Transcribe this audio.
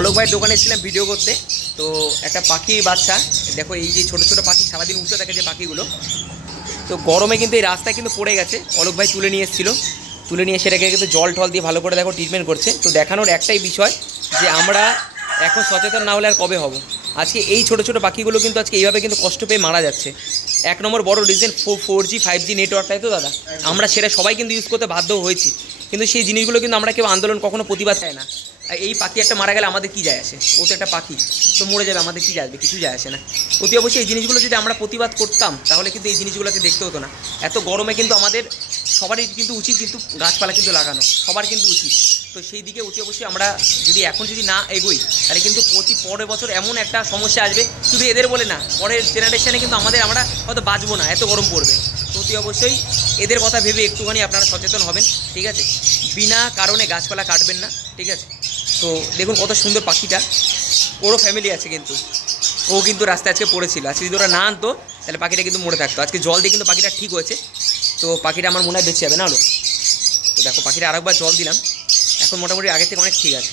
অলোক ভাইয়ের দোকানে এসেছিলাম ভিডিও করতে। তো একটা পাখি বাচ্চা, দেখো এই যে ছোটো ছোটো পাখি সারাদিন উঠতে থাকে যে পাখিগুলো, তো গরমে কিন্তু এই রাস্তায় কিন্তু পড়ে গেছে। অলোক ভাই তুলে নিয়ে এসেছিলো, তুলে নিয়ে সেটাকে কিন্তু জল টল দিয়ে ভালো করে দেখো ট্রিটমেন্ট করছে। তো দেখানোর একটাই বিষয় যে আমরা এখন সচেতন না হলে আর কবে হব। আজকে এই ছোটো ছোটো পাখিগুলো কিন্তু আজকে এইভাবে কিন্তু কষ্ট পেয়ে মারা যাচ্ছে। এক নম্বর বড় রিজন 4G 5G নেটওয়ার্ক, তাই তো দাদা? আমরা সেটা সবাই কিন্তু ইউজ করতে বাধ্য হয়েছি, কিন্তু সেই জিনিসগুলো কিন্তু আমরা কেউ আন্দোলন কখনো প্রতিবাদ চাই না। এই পাখি একটা মারা গেলে আমাদের কী যায় আসে? ও তো একটা পাখি, তো মরে যাবে, আমাদের কী যায় আসবে? কিছু যায় আসে না। অতি অবশ্যই এই জিনিসগুলো যদি আমরা প্রতিবাদ করতাম তাহলে কিন্তু এই জিনিসগুলোকে দেখতে হতো না। এত গরমে কিন্তু আমাদের সবারই কিন্তু উচিত কিন্তু গাছপালা কিন্তু লাগানো, সবার কিন্তু উচিত। তো সেই দিকে অতি অবশ্যই আমরা যদি এখন যদি না এগোই তাহলে কিন্তু পরের বছর এমন একটা সমস্যা আসবে, শুধু এদের বলে না, পরের জেনারেশানে কিন্তু আমরা হয়তো বাঁচবো না, এত গরম পড়বে। তো অতি অবশ্যই এদের কথা ভেবে একটুখানি আপনারা সচেতন হবেন, ঠিক আছে? বিনা কারণে গাছপালা কাটবেন না, ঠিক আছে? তো দেখুন কত সুন্দর পাখিটা, ওরও ফ্যামিলি আছে কিন্তু, ও কিন্তু রাস্তায় আজকে পড়েছিল। আজকে যদি ওরা না আনতো তাহলে পাখিটা কিন্তু মরে থাকতো। আজকে জল দিয়ে কিন্তু পাখিটা ঠিক হয়েছে, তো পাখিটা আমার মনে হয় বেঁচে যাবে না হলো। তো দেখো পাখিটা আরেকবার জল দিলাম, এখন মোটামুটি আগের থেকে অনেক ঠিক আছে।